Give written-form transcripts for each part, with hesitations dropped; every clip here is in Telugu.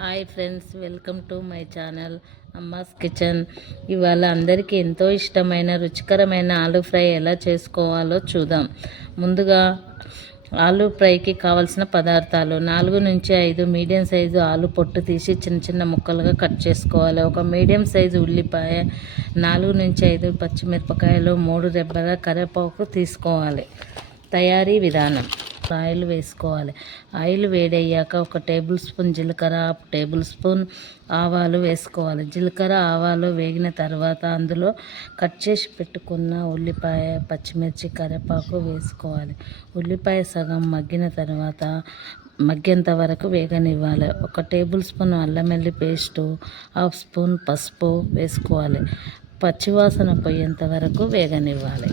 Hi friends, welcome to my channel అమ్మాస్ kitchen. ఇవాళ అందరికీ ఎంతో ఇష్టమైన రుచికరమైన ఆలూ ఫ్రై ఎలా చేసుకోవాలో చూద్దాం. ముందుగా ఆలూ ఫ్రైకి కావలసిన పదార్థాలు: 4 నుంచి 5 మీడియం సైజు ఆలు పొట్టు తీసి చిన్న చిన్న ముక్కలుగా కట్ చేసుకోవాలి. ఒక మీడియం సైజు ఉల్లిపాయ, 4 నుంచి 5 పచ్చిమిరపకాయలు, 3 రెబ్బల కరివేపాకు తీసుకోవాలి. తయారీ విధానం: ఆయిల్ వేసుకోవాలి. ఆయిల్ వేడయ్యాక 1 టేబుల్ స్పూన్ జీలకర్ర, 1 టేబుల్ స్పూన్ ఆవాలు వేసుకోవాలి. జీలకర్ర ఆవాలు వేగిన తర్వాత అందులో కట్ చేసి పెట్టుకున్న ఉల్లిపాయ, పచ్చిమిర్చి, కరివేపాకు వేసుకోవాలి. ఉల్లిపాయ సగం మగ్గిన తర్వాత మగ్గేంత వరకు వేగనివ్వాలి. 1 టేబుల్ స్పూన్ అల్లం వెల్లుల్లి పేస్టు, 1/2 స్పూన్ పసుపు వేసుకోవాలి. పచ్చివాసన పోయేంత వరకు వేగనివ్వాలి.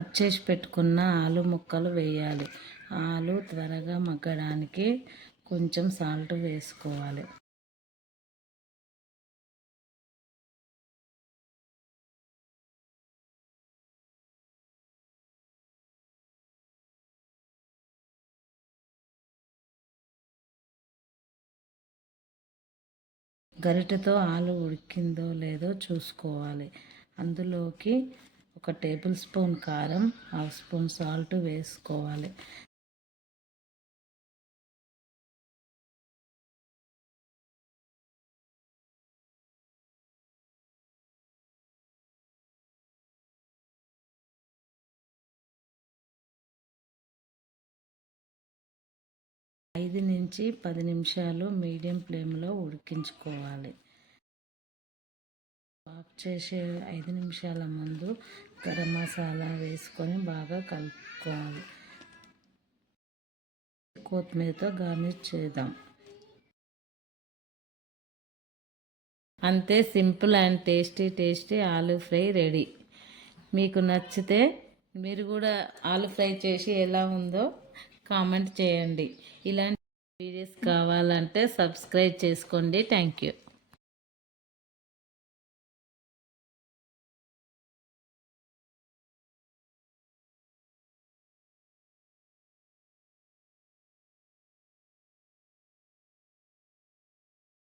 కట్ చేసి పెట్టుకున్న ఆలు ముక్కలు వేయాలి. ఆలు త్వరగా మగ్గడానికి కొంచెం సాల్ట్ వేసుకోవాలి. గరిటెతో ఆలు ఉడికిందో లేదో చూసుకోవాలి. అందులోకి 1 టేబుల్ స్పూన్ కారం, 1/2 స్పూన్ సాల్ట్ వేసుకోవాలి. ఐదు నుంచి 10 నిమిషాలు మీడియం ఫ్లేమ్లో ఉడికించుకోవాలి. ఆఫ్ చేసే 5 నిమిషాల ముందు గరం మసాలా వేసుకొని బాగా కలుపుకోవాలి. కొత్తిమీరతో గార్నిష్ చేద్దాం. అంతే, simple and tasty aloo fry ready. మీకు నచ్చితే మీరు కూడా ఆలూ ఫ్రై చేసి ఎలా ఉందో కామెంట్ చేయండి. ఇలాంటి వీడియోస్ కావాలంటే సబ్స్క్రైబ్ చేసుకోండి. Thank you.